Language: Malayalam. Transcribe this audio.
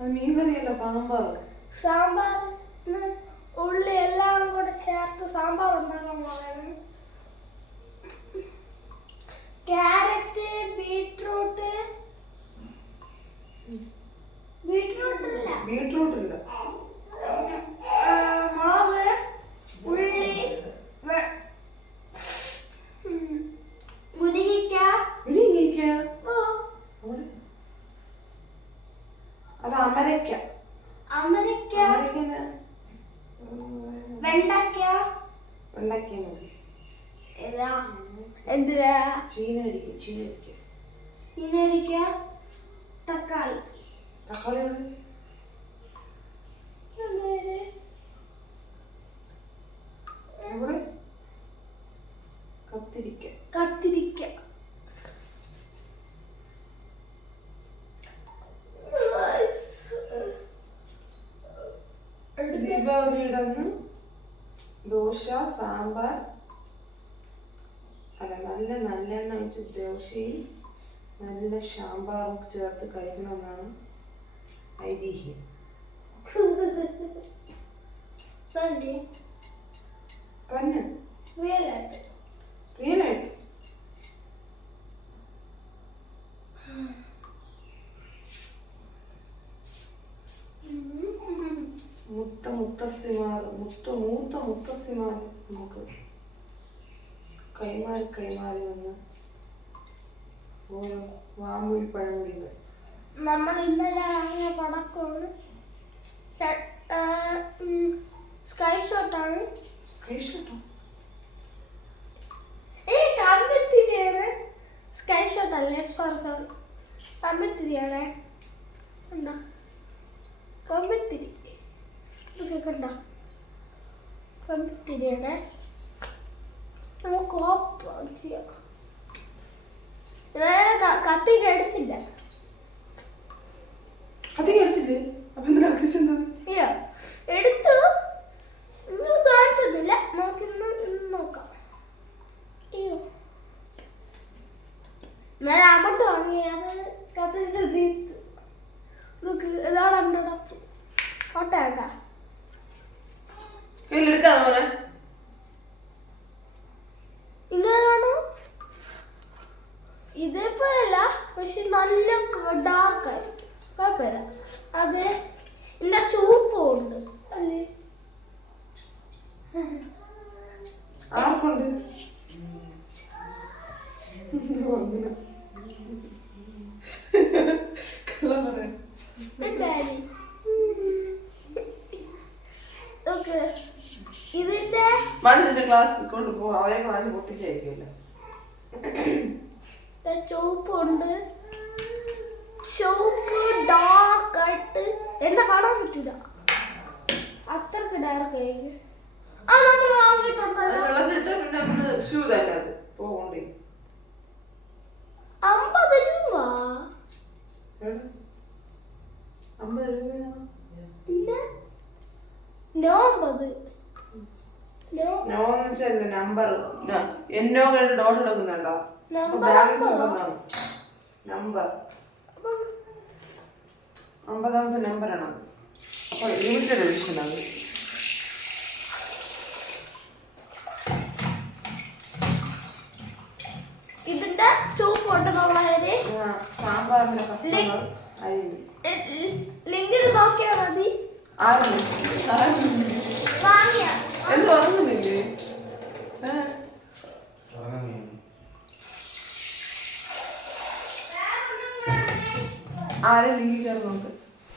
അത് മീൻകറിയല്ല സാമ്പാർ സാമ്പാറിന് ഉള്ളി എല്ലാം കൂടെ ചേർത്ത് സാമ്പാർ ഉണ്ടാക്കാൻ പോവാണ്. Carrot beetroot. ബീട്രൂട്ട് ഇല്ല ബീട്രൂട്ട് ഇല്ല അമരിക്ക വെണ്ടക്ക വെണ്ടക്ക എന്തിനാ? ചീനരിക്ക ചീനരിക്ക ചീനരിക്ക തക്കാളി. തക്കാളി ദീപാവലിയുടെ അന്ന് ദോശ സാമ്പാർ. അല്ല നല്ല നല്ലെണ്ണ വെച്ച് ദോശയും നല്ല സാമ്പാറും ചേർത്ത് കഴിക്കണമെന്നാണ് ഐതിഹ്യം. റിയലായിട്ട്. റിയലായിട്ട്. മുത്ത മുത്തശ്ശിമാർ മുത്ത മൂത്ത മുത്തശ്ശിമാർ നമുക്ക് കൈമാറി കൈമാറി വന്ന് ഓരോ വാമൊഴി പഴമൊഴികൾ നമ്മൾ ഇന്നലെ വാങ്ങിയ പടക്കമാണ് സ്കൈ ഷോട്ടാണ് ഏ കമ്പിത്തിരിയാണ് സ്കൈ ഷോട്ട് അല്ലേ? സോറി സോറി കമ്പിത്തിരിയാണേ കണ്ടോ കണ്ടോ തിരിയണേ നമുക്ക് ഓപ്പൺ ചെയ്യാം. ഇത് ക- കത്തിക്ക് എടുത്തില്ല? അധികം എടുത്തില്ലേ? അപ്പൊ എന്തിനാ കത്തിച്ചെന്നത് എടുത്തു. നിങ്ങൾ നമുക്ക് ഇന്ന് ഇന്ന് നോക്കാം. അയ്യോ ഞാൻ അങ്ങോട്ട് വാങ്ങി. അത് കത്തിച്ചത് തീർത്തു നോക്ക് ഇതാണ് എന്റെ ഡപ്പ് ഓട്ട വേണ്ട കയ്യിലെടുക്കാതെ മോനെ. ഇങ്ങനെ കാണോ? ഇതിപ്പോ അല്ല പക്ഷെ നല്ല ഡാർക്ക് ആയിരിക്കും. കുഴപ്പമില്ല. അത് എന്റെ ചുവപ്പുണ്ട് അല്ലേ? ആർക്കുണ്ട്? അങ്ങനെ. കള്ളം പറയാം എന്തായാലും നോക്ക് ഇതിന്റെ മനുഷ്യന്റെ ക്ലാസ് കൊണ്ട് പോവാ. അവരെ ക്ലാസ് പൊട്ടിച്ചായിരിക്കില്ല ചുവപ്പുണ്ട്. ചുവപ്പ് ഡാർക്ക് ആയിട്ട് എന്നെ കാണാൻ പറ്റില്ല അത്രയ്ക്ക് ഡാർക്ക് ആയിരിക്കും. ആ നമ്മൾ അത് വാങ്ങിയിട്ടുണ്ടല്ലോ വെള്ളത്തിട്ട് പിന്നെ ഒന്ന് ഷൂ തന്നെ അത്. പോകണ്ടേ അമ്പത് രൂപ? അമ്പത് പിന്നെ? നോ അമ്പത് നോ നോന്ന് വെച്ചല്ലേ നമ്പർ എന്നോ കഴിഞ്ഞ് ഡോട്ട് എടുക്കുന്നുണ്ടോ ബാലൻസ്? ഉണ്ടെന്നാണ് നമ്പർ അമ്പതാമത്തെ നമ്പറാണ് അത്. അപ്പോൾ ലിമിറ്റഡ് എഡിഷൻ അത്. ഇതിന്റെ ചുവപ്പുണ്ട് സാമ്പാറിന്റെ കഷ്ണങ്ങൾ ലിങ്കിൽ നോക്കിയാൽ മതി. ആരും എന്ത് ആരെ ലിങ്കിൽ കയറി നോക്ക്?